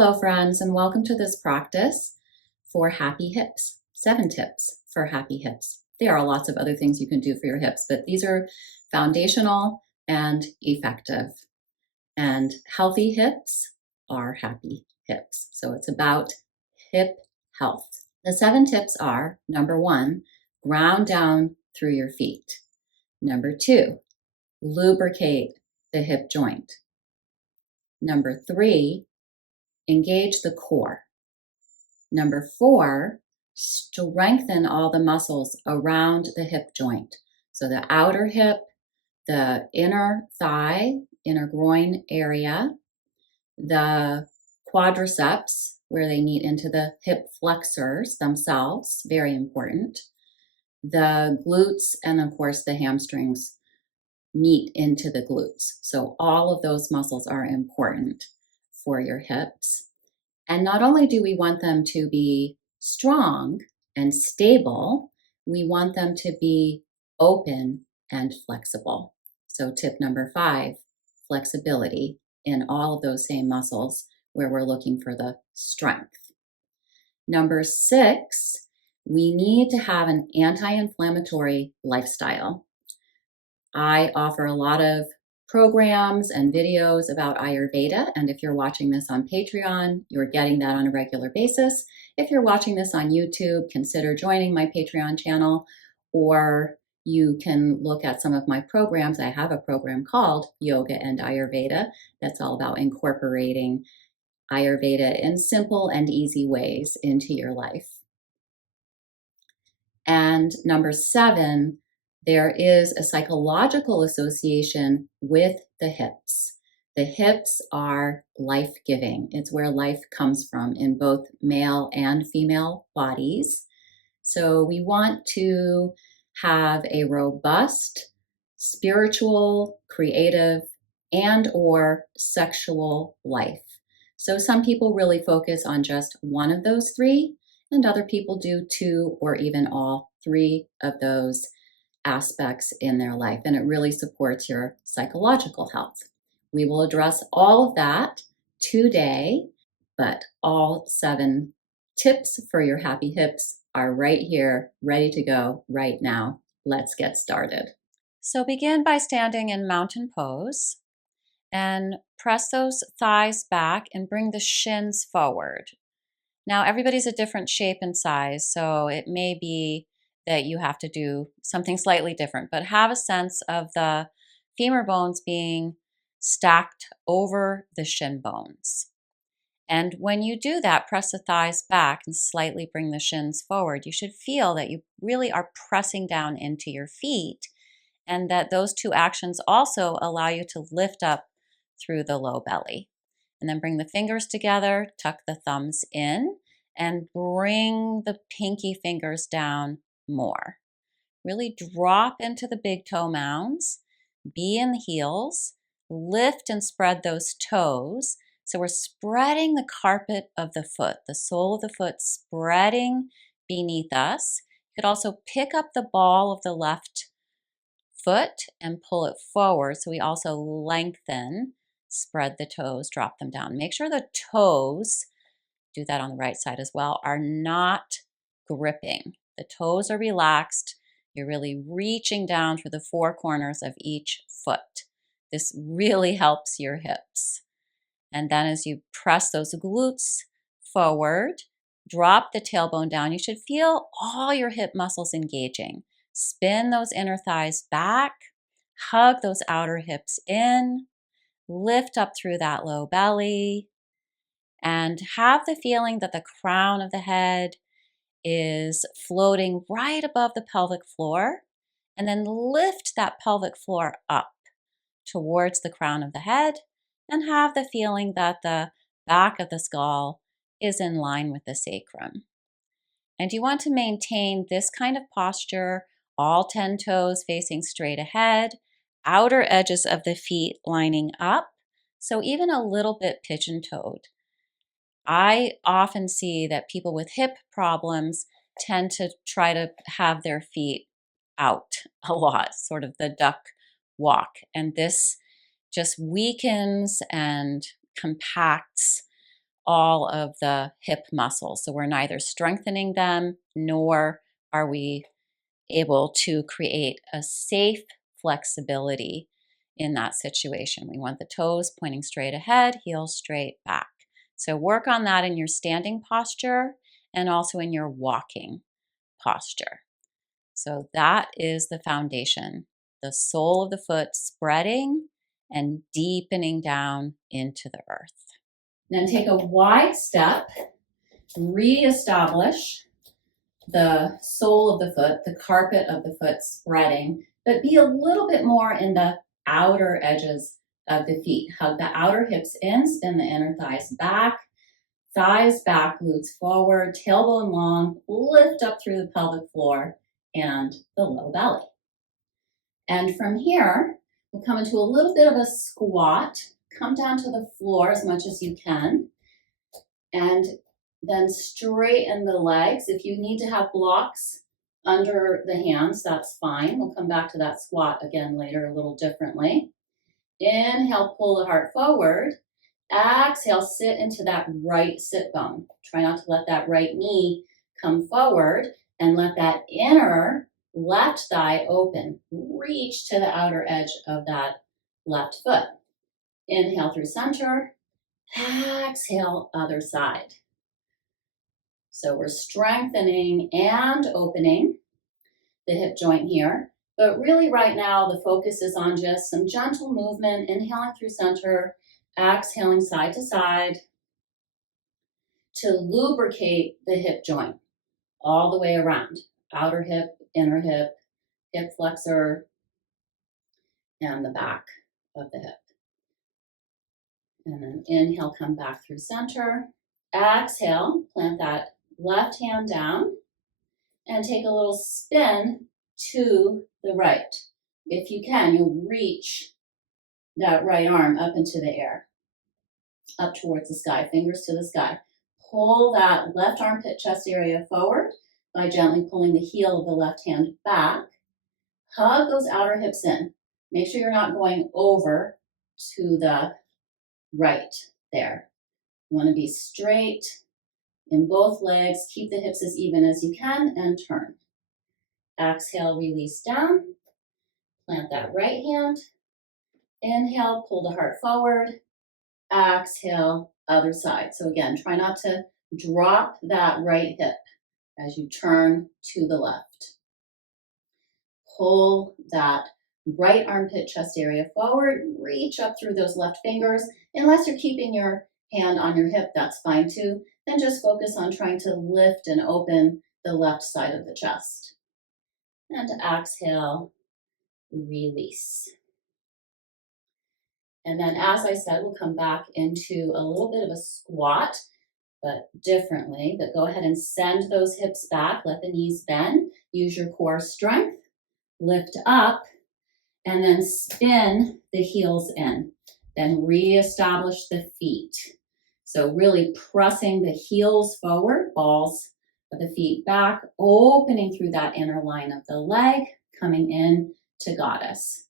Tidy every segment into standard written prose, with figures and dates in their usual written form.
Hello friends, and welcome to this practice for happy hips. 7 tips for happy hips. There are lots of other things you can do for your hips, but these are foundational and effective. And healthy hips are happy hips. So it's about hip health. The 7 tips are: number 1, ground down through your feet. Number 2, lubricate the hip joint. Number 3, engage the core. Number 4, strengthen all the muscles around the hip joint. So the outer hip, the inner thigh, inner groin area, the quadriceps, where they meet into the hip flexors themselves, very important. The glutes, and of course the hamstrings meet into the glutes. So all of those muscles are important for your hips. And not only do we want them to be strong and stable, we want them to be open and flexible. So tip number 5, flexibility in all of those same muscles where we're looking for the strength. Number 6, we need to have an anti-inflammatory lifestyle. I offer a lot of programs and videos about Ayurveda, and if you're watching this on Patreon, you're getting that on a regular basis. If you're watching this on YouTube, consider joining my Patreon channel, or you can look at some of my programs. I have a program called Yoga and Ayurveda that's all about incorporating Ayurveda in simple and easy ways into your life. And number 7, there is a psychological association with the hips. The hips are life-giving. It's where life comes from in both male and female bodies. So we want to have a robust, spiritual, creative, and or sexual life. So some people really focus on just one of those 3, and other people do 2 or even all 3 of those aspects in their life, and it really supports your psychological health. We will address all of that today, but all 7 tips for your happy hips are right here, ready to go right now. Let's get started. So begin by standing in mountain pose and press those thighs back and bring the shins forward. Now, everybody's a different shape and size, so it may be that you have to do something slightly different, but have a sense of the femur bones being stacked over the shin bones. And when you do that, press the thighs back and slightly bring the shins forward. You should feel that you really are pressing down into your feet, and that those 2 actions also allow you to lift up through the low belly. And then bring the fingers together, tuck the thumbs in, and bring the pinky fingers down more. Really drop into the big toe mounds, be in the heels, lift and spread those toes. So we're spreading the carpet of the foot, the sole of the foot spreading beneath us. You could also pick up the ball of the left foot and pull it forward. So we also lengthen, spread the toes, drop them down. Make sure the toes, do that on the right side as well, are not gripping. The toes are relaxed. You're really reaching down through the 4 corners of each foot. This really helps your hips. And then as you press those glutes forward, drop the tailbone down. You should feel all your hip muscles engaging. Spin those inner thighs back, hug those outer hips in, lift up through that low belly, and have the feeling that the crown of the head is floating right above the pelvic floor, and then lift that pelvic floor up towards the crown of the head, and have the feeling that the back of the skull is in line with the sacrum. And you want to maintain this kind of posture, all 10 toes facing straight ahead, outer edges of the feet lining up, so even a little bit pigeon-toed. I often see that people with hip problems tend to try to have their feet out a lot, sort of the duck walk. And this just weakens and compacts all of the hip muscles. So we're neither strengthening them nor are we able to create a safe flexibility in that situation. We want the toes pointing straight ahead, heels straight back. So work on that in your standing posture and also in your walking posture. So that is the foundation, the sole of the foot spreading and deepening down into the earth. Then take a wide step, reestablish the sole of the foot, the carpet of the foot spreading, but be a little bit more in the outer edges of the feet. Hug the outer hips in, spin the inner thighs back, glutes forward, tailbone long, lift up through the pelvic floor and the low belly. And from here, we'll come into a little bit of a squat, come down to the floor as much as you can, and then straighten the legs. If you need to have blocks under the hands, that's fine. We'll come back to that squat again later a little differently. Inhale, pull the heart forward. Exhale, sit into that right sit bone. Try not to let that right knee come forward and let that inner left thigh open. Reach to the outer edge of that left foot. Inhale through center. Exhale, other side. So we're strengthening and opening the hip joint here. But really right now, the focus is on just some gentle movement, inhaling through center, exhaling side to side to lubricate the hip joint all the way around. Outer hip, inner hip, hip flexor, and the back of the hip. And then inhale, come back through center. Exhale, plant that left hand down and take a little spin to the right. If you can, you'll reach that right arm up into the air, up towards the sky, fingers to the sky. Pull that left armpit chest area forward by gently pulling the heel of the left hand back. Hug those outer hips in. Make sure you're not going over to the right there. You want to be straight in both legs. Keep the hips as even as you can and turn. Exhale, release down. Plant that right hand. Inhale, pull the heart forward. Exhale, other side. So again, try not to drop that right hip as you turn to the left. Pull that right armpit chest area forward. Reach up through those left fingers. Unless you're keeping your hand on your hip, that's fine too. Then just focus on trying to lift and open the left side of the chest. And exhale, release. And then, as I said, we'll come back into a little bit of a squat, but differently. But go ahead and send those hips back. Let the knees bend. Use your core strength. Lift up, and then spin the heels in. Then reestablish the feet. So really pressing the heels forward, balls of the feet back, opening through that inner line of the leg, coming in to goddess.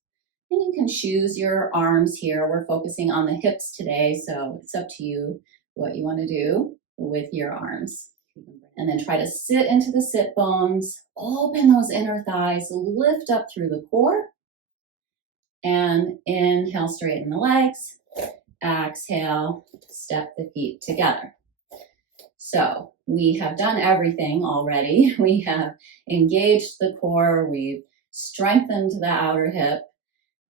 And you can choose your arms here. We're focusing on the hips today, so it's up to you what you want to do with your arms. And then try to sit into the sit bones, open those inner thighs, lift up through the core, and inhale, straighten the legs. Exhale, step the feet together. So we have done everything already. We have engaged the core, we've strengthened the outer hip,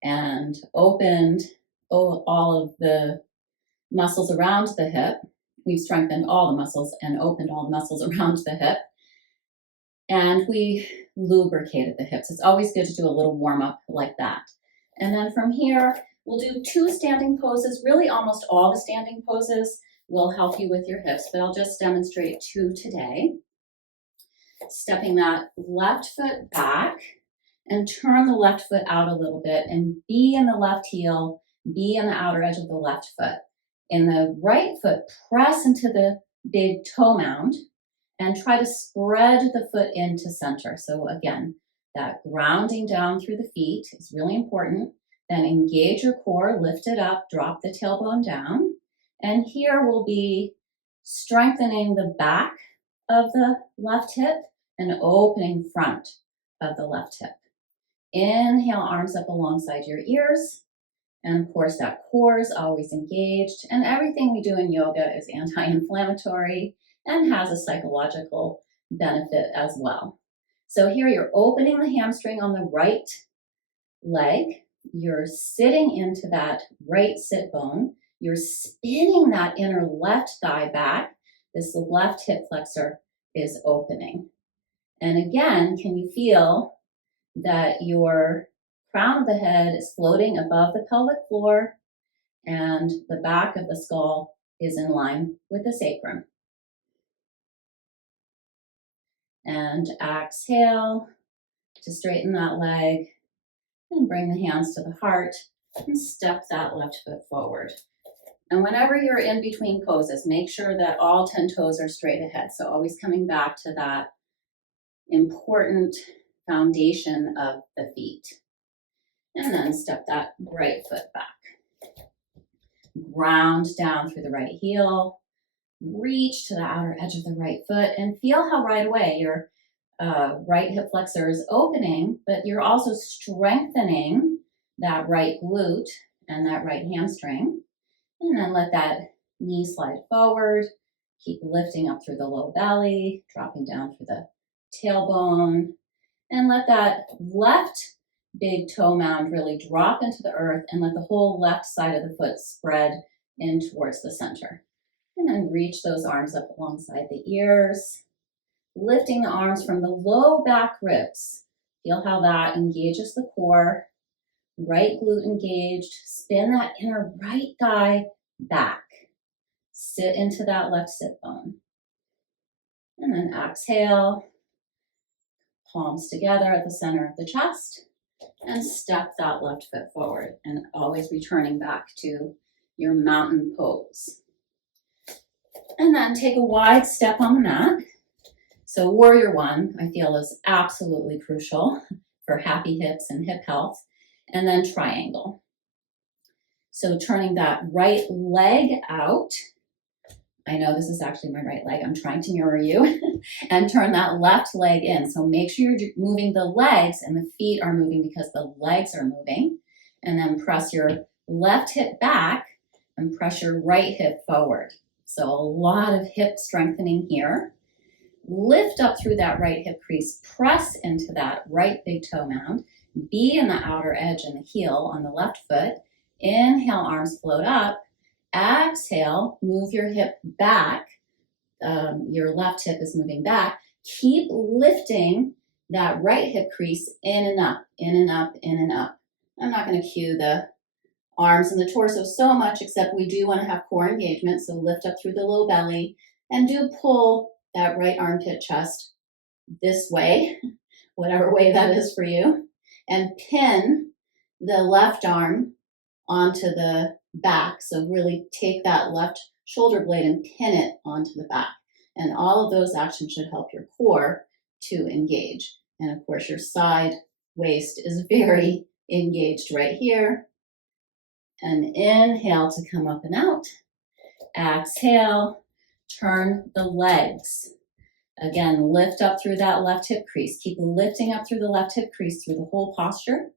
and opened all of the muscles around the hip. We've strengthened all the muscles and opened all the muscles around the hip. And we lubricated the hips. It's always good to do a little warm up like that. And then from here, we'll do 2 standing poses. Really almost all the standing poses will help you with your hips, but I'll just demonstrate 2 today. Stepping that left foot back and turn the left foot out a little bit and be in the left heel, be in the outer edge of the left foot. In the right foot, press into the big toe mound and try to spread the foot into center. So again, that grounding down through the feet is really important. Then engage your core, lift it up, drop the tailbone down. And here will be strengthening the back of the left hip and opening front of the left hip. Inhale, arms up alongside your ears. And of course, that core is always engaged. And everything we do in yoga is anti-inflammatory and has a psychological benefit as well. So here you're opening the hamstring on the right leg. You're sitting into that right sit bone. You're spinning that inner left thigh back. This left hip flexor is opening. And again, can you feel that your crown of the head is floating above the pelvic floor and the back of the skull is in line with the sacrum? And exhale to straighten that leg and bring the hands to the heart and step that left foot forward. And whenever you're in between poses, make sure that all 10 toes are straight ahead. So always coming back to that important foundation of the feet. And then step that right foot back. Ground down through the right heel. Reach to the outer edge of the right foot and feel how right away your right hip flexor is opening, but you're also strengthening that right glute and that right hamstring. And then let that knee slide forward. Keep lifting up through the low belly, dropping down through the tailbone. And let that left big toe mound really drop into the earth and let the whole left side of the foot spread in towards the center. And then reach those arms up alongside the ears, lifting the arms from the low back ribs. Feel how that engages the core. Right glute engaged. Spin that inner right thigh back. Sit into that left sit bone. And then exhale. Palms together at the center of the chest. And step that left foot forward. And always returning back to your mountain pose. And then take a wide step on the mat. So warrior one, I feel, is absolutely crucial for happy hips and hip health. And then triangle. So turning that right leg out. I know this is actually my right leg. I'm trying to mirror you. And turn that left leg in. So make sure you're moving the legs and the feet are moving because the legs are moving. And then press your left hip back and press your right hip forward. So a lot of hip strengthening here. Lift up through that right hip crease. Press into that right big toe mound. Be in the outer edge and the heel on the left foot. Inhale, arms float up. Exhale, move your hip back. Your left hip is moving back. Keep lifting that right hip crease in and up, in and up, in and up. I'm not going to cue the arms and the torso so much, except we do want to have core engagement. So lift up through the low belly and do pull that right armpit chest this way, whatever way that is for you, and pin the left arm onto the back. So really take that left shoulder blade and pin it onto the back. And all of those actions should help your core to engage. And of course, your side waist is very engaged right here. And inhale to come up and out. Exhale, turn the legs. Again, lift up through that left hip crease. Keep lifting up through the left hip crease through the whole posture.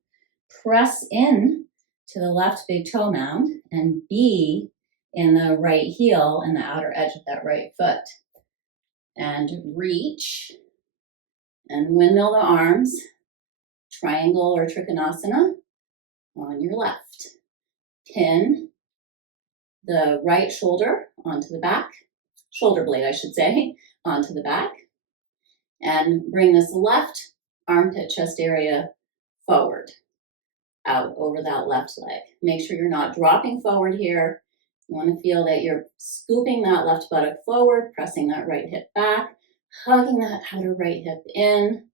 Press in to the left big toe mound and be in the right heel and the outer edge of that right foot. And reach and windmill the arms, triangle or trikonasana on your left. Pin the right shoulder onto the back, shoulder blade, I should say, onto the back. And bring this left armpit chest area forward, out over that left leg. Make sure you're not dropping forward here. You want to feel that you're scooping that left buttock forward, pressing that right hip back, hugging that outer right hip in.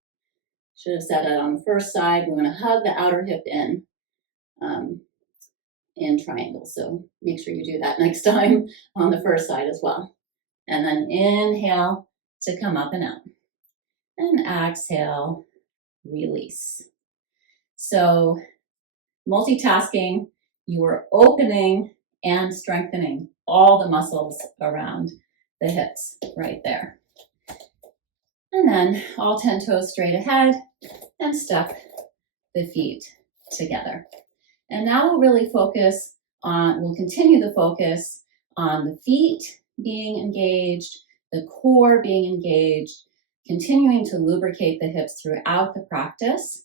Should have said it on the first side. We want to hug the outer hip in triangle. So make sure you do that next time on the first side as well. And then inhale to come up and out. And exhale, release. So multitasking, you are opening and strengthening all the muscles around the hips right there. And then all 10 toes straight ahead and step the feet together. And now we'll really focus on, we'll continue the focus on the feet being engaged, the core being engaged, continuing to lubricate the hips throughout the practice,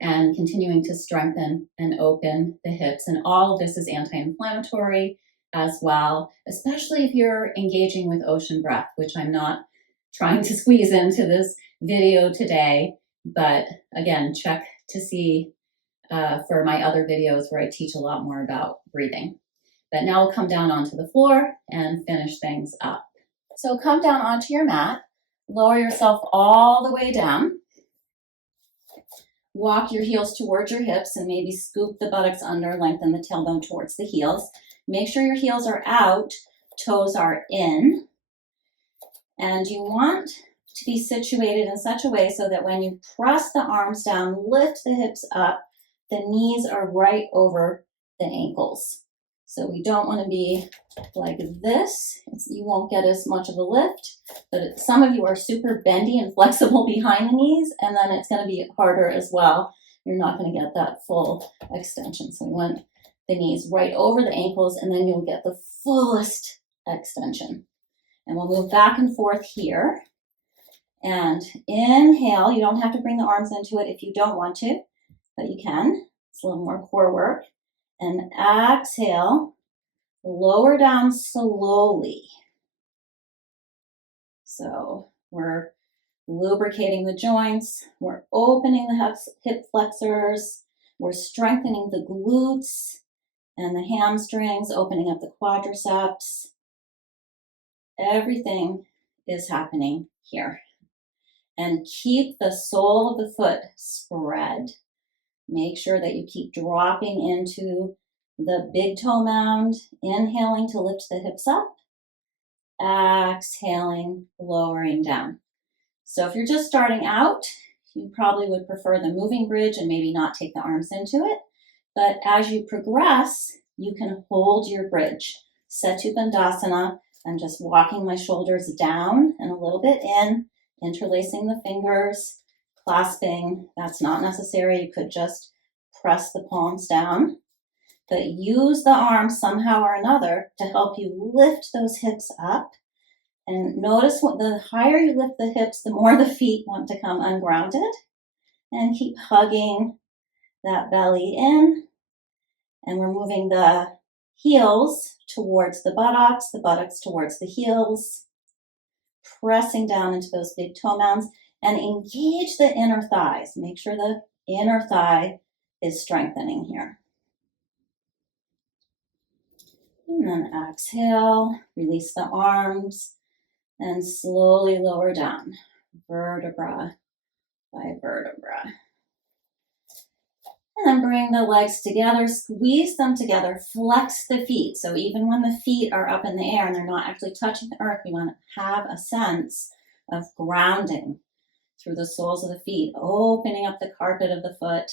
and continuing to strengthen and open the hips. And all of this is anti-inflammatory as well, especially if you're engaging with ocean breath, which I'm not trying to squeeze into this video today. But again, check to see for my other videos where I teach a lot more about breathing. But now we'll come down onto the floor and finish things up. So come down onto your mat, lower yourself all the way down. Walk your heels towards your hips and maybe scoop the buttocks under, lengthen the tailbone towards the heels. Make sure your heels are out, toes are in. And you want to be situated in such a way so that when you press the arms down, lift the hips up, the knees are right over the ankles. So we don't want to be like this. You won't get as much of a lift, but some of you are super bendy and flexible behind the knees, and then it's going to be harder as well. You're not going to get that full extension. So we want the knees right over the ankles, and then you'll get the fullest extension. And we'll move back and forth here. And inhale, you don't have to bring the arms into it if you don't want to, but you can. It's a little more core work. And exhale, lower down slowly. So we're lubricating the joints, we're opening the hip flexors, we're strengthening the glutes and the hamstrings, opening up the quadriceps. Everything is happening here. And keep the sole of the foot spread. Make sure that you keep dropping into the big toe mound, inhaling to lift the hips up, exhaling, lowering down. So if you're just starting out, you probably would prefer the moving bridge and maybe not take the arms into it. But as you progress, you can hold your bridge. Setu Bandhasana, I'm just walking my shoulders down and a little bit in, interlacing the fingers, clasping. That's not necessary. You could just press the palms down, but use the arms somehow or another to help you lift those hips up. And notice the higher you lift the hips, the more the feet want to come ungrounded. And keep hugging that belly in. And we're moving the heels towards the buttocks towards the heels, pressing down into those big toe mounds, and engage the inner thighs. Make sure the inner thigh is strengthening here. And then exhale, release the arms, and slowly lower down, vertebra by vertebra. And then bring the legs together, squeeze them together, flex the feet. So even when the feet are up in the air and they're not actually touching the earth, we want to have a sense of grounding through the soles of the feet, opening up the carpet of the foot.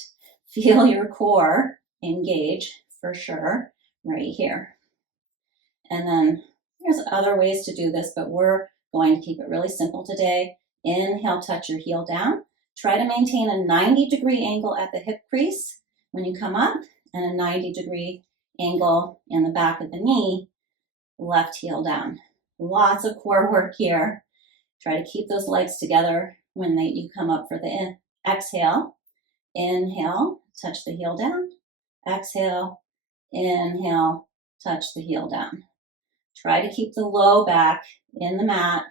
Feel your core engage for sure right here. And then there's other ways to do this, but we're going to keep it really simple today. Inhale, touch your heel down. Try to maintain a 90-degree angle at the hip crease when you come up and a 90-degree angle in the back of the knee, left heel down. Lots of core work here. Try to keep those legs together when you come up for the exhale. Inhale, touch the heel down. Exhale, inhale, touch the heel down. Try to keep the low back in the mat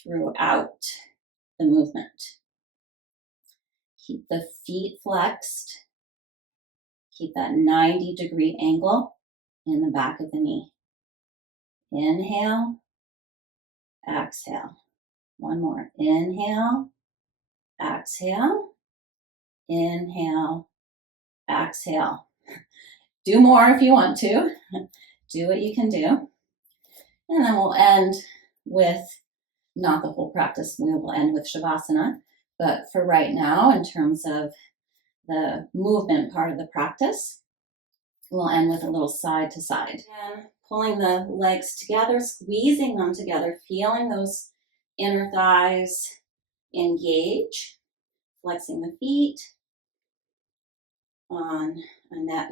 throughout the movement. Keep the feet flexed. Keep that 90-degree angle in the back of the knee. Inhale, exhale. One more. Inhale, exhale, inhale, exhale. Do more if you want to. Do what you can do. And then we'll end with, not the whole practice, we will end with Shavasana. But for right now, in terms of the movement part of the practice, We'll end with a little side to side. Again, pulling the legs together, squeezing them together, feeling those inner thighs engage, flexing the feet on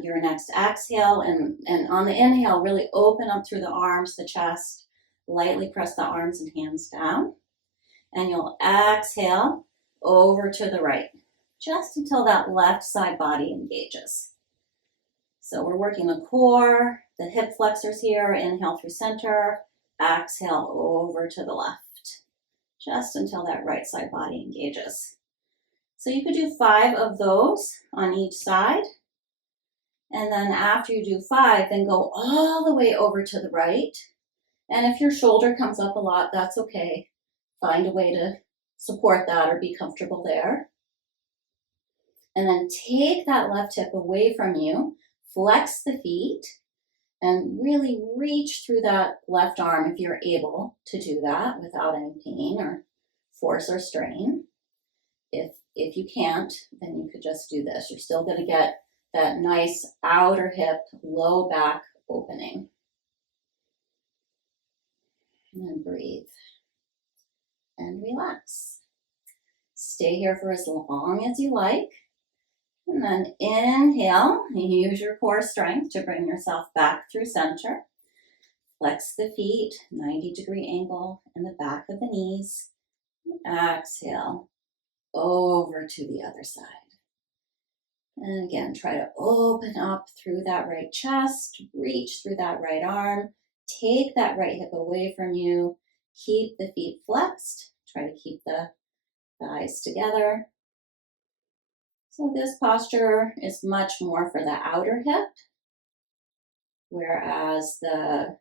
your next exhale. And on the inhale, really open up through the arms, the chest, lightly press the arms and hands down. And you'll exhale over to the right, just until that left side body engages. So we're working the core, the hip flexors here. Inhale through center, exhale over to the left, just until that right side body engages. So you could do 5 of those on each side. And then after you do 5, then go all the way over to the right. And if your shoulder comes up a lot, that's okay. Find a way to support that or be comfortable there. And then take that left hip away from you, flex the feet, and really reach through that left arm if you're able to do that without any pain or force or strain. If you can't, then you could just do this. You're still going to get that nice outer hip, low back opening. And then breathe and relax. Stay here for as long as you like. And then inhale, use your core strength to bring yourself back through center. Flex the feet, 90-degree angle in the back of the knees. Exhale, over to the other side. And again, try to open up through that right chest, reach through that right arm, take that right hip away from you, keep the feet flexed, try to keep the thighs together. So this posture is much more for the outer hip, whereas the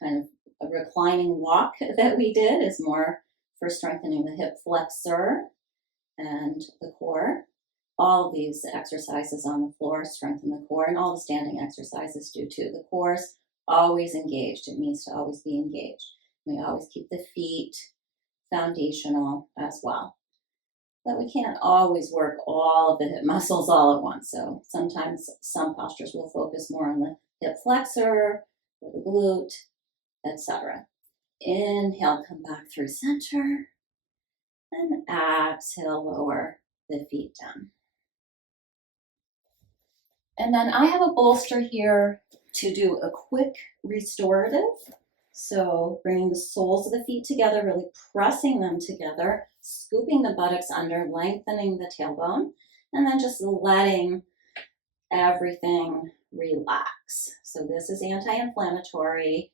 kind of a reclining walk that we did is more for strengthening the hip flexor and the core. All of these exercises on the floor strengthen the core, and all the standing exercises do too. The core's always engaged. It needs to always be engaged. We always keep the feet foundational as well. But we can't always work all of the hip muscles all at once. So sometimes some postures will focus more on the hip flexor or the glute, etc. Inhale, come back through center, and exhale, lower the feet down. And then I have a bolster here to do a quick restorative. So bringing the soles of the feet together, really pressing them together, scooping the buttocks under, lengthening the tailbone, and then just letting everything relax. So this is anti-inflammatory.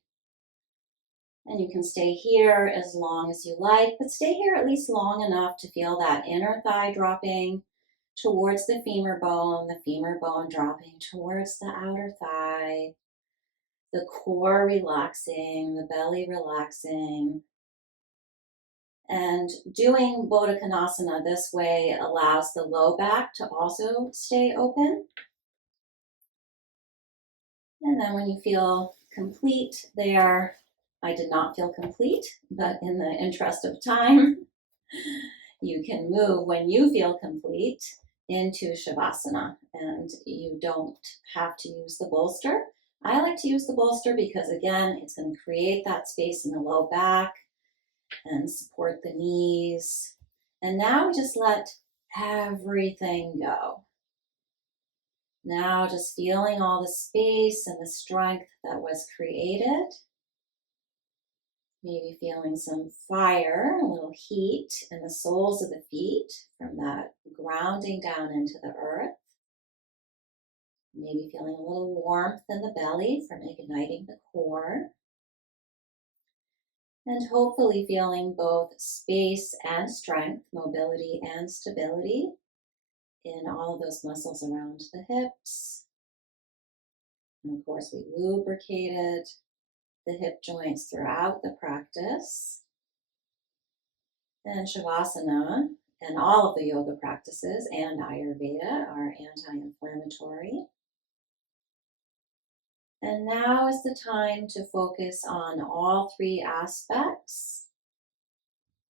And you can stay here as long as you like, but stay here at least long enough to feel that inner thigh dropping towards the femur bone dropping towards the outer thigh, the core relaxing, the belly relaxing. And doing Baddha Konasana this way allows the low back to also stay open. And then when you feel complete there, I did not feel complete, but in the interest of time, you can move when you feel complete into Shavasana, and you don't have to use the bolster. I like to use the bolster because, again, it's going to create that space in the low back and support the knees. And now we just let everything go. Now just feeling all the space and the strength that was created. Maybe feeling some fire, a little heat in the soles of the feet from that grounding down into the earth. Maybe feeling a little warmth in the belly from igniting the core. And hopefully feeling both space and strength, mobility and stability in all of those muscles around the hips. And of course, we lubricated the hip joints throughout the practice. And Shavasana and all of the yoga practices and Ayurveda are anti-inflammatory. And now is the time to focus on all 3 aspects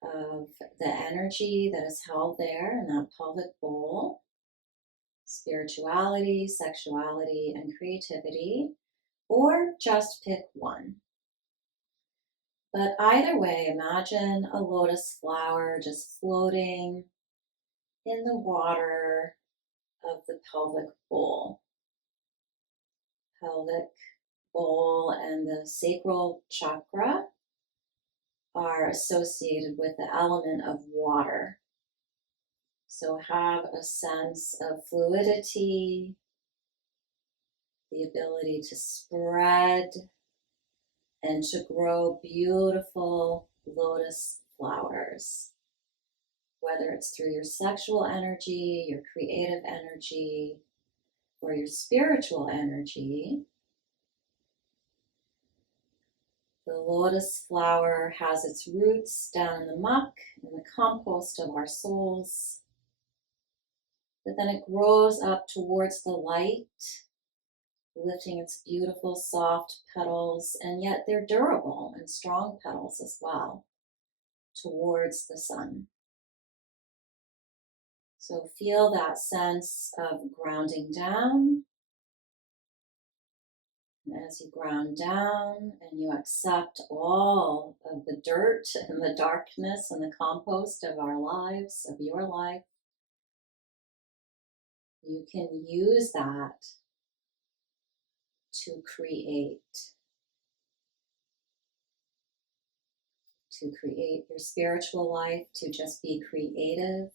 of the energy that is held there in that pelvic bowl. spirituality, sexuality, and creativity, or just pick one. But either way, imagine a lotus flower just floating in the water of the pelvic bowl. Pelvic bowl and the sacral chakra are associated with the element of water. So have a sense of fluidity, the ability to spread and to grow beautiful lotus flowers, whether it's through your sexual energy, your creative energy, or your spiritual energy. The lotus flower has its roots down in the muck, in the compost of our souls, but then it grows up towards the light, lifting its beautiful soft petals, and yet they're durable and strong petals as well, towards the sun. So feel that sense of grounding down. And as you ground down and you accept all of the dirt and the darkness and the compost of our lives, of your life, you can use that to create your spiritual life, to just be creative,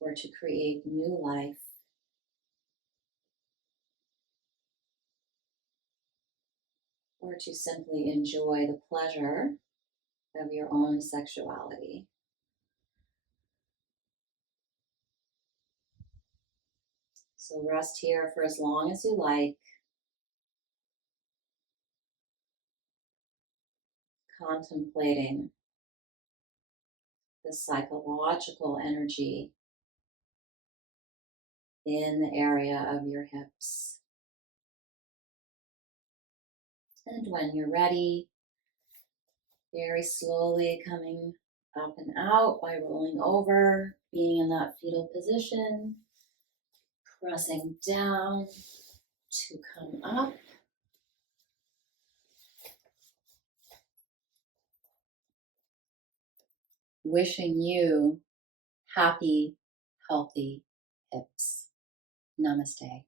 or to create new life. Or to simply enjoy the pleasure of your own sexuality. So rest here for as long as you like, contemplating the psychological energy in the area of your hips. And when you're ready, very slowly coming up and out by rolling over, being in that fetal position, pressing down to come up. Wishing you happy, healthy hips. Namaste.